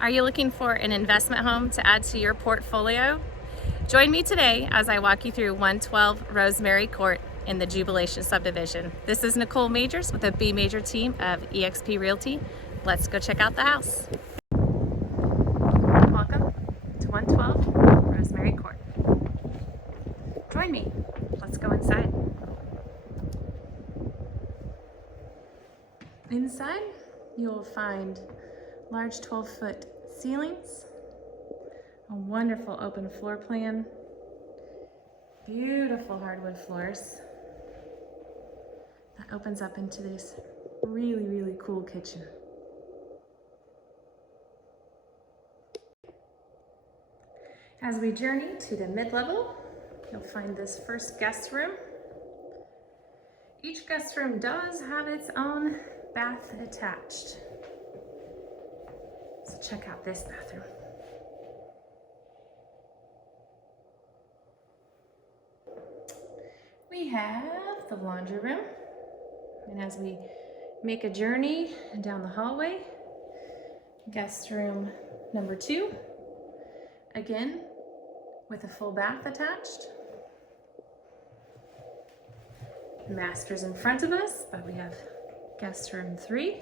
Are you looking for an investment home to add to your portfolio? Join me today as I walk you through 112 Rosemary Court in the Jubilation subdivision. This is Nicole Majors with the BeMAJOR team of eXp Realty. Let's go check out the house. Welcome to 112 Rosemary Court. Join me. Let's go inside. Inside, you'll find large 12-foot ceilings, a wonderful open floor plan, beautiful hardwood floors. That opens up into this really cool kitchen. As we journey to the mid-level, you'll find this first guest room. Each guest room does have its own bath attached. So check out this bathroom. We have the laundry room. And as we make a journey down the hallway, guest room number 2, again with a full bath attached. Master's in front of us, but we have guest room 3,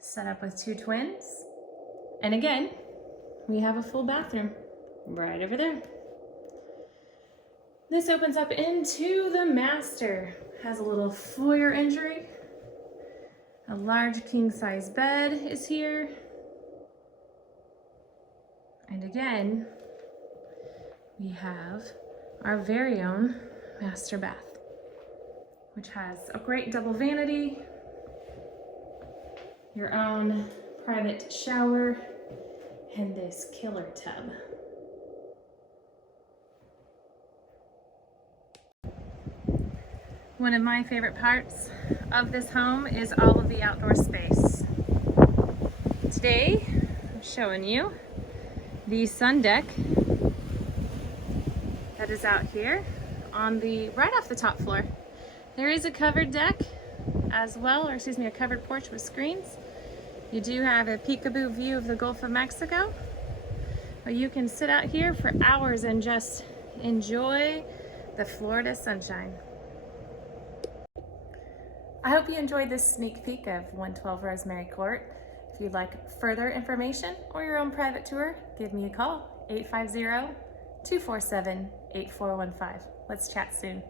set up with 2 twins. And again, we have a full bathroom right over there. This opens up into the master. Has a little foyer entry. A large king-size bed is here. And again, we have our very own master bath, which has a great double vanity, your own private shower, and this killer tub. One of my favorite parts of this home is all of the outdoor space. Today, I'm showing you the sun deck that is out here on the right off the top floor. There is a covered deck as well, or excuse me, a covered porch with screens. You do have a peekaboo view of the Gulf of Mexico, but you can sit out here for hours and just enjoy the Florida sunshine. I hope you enjoyed this sneak peek of 112 Rosemary Court. If you'd like further information or your own private tour, give me a call, 850-247-8415. Let's chat soon.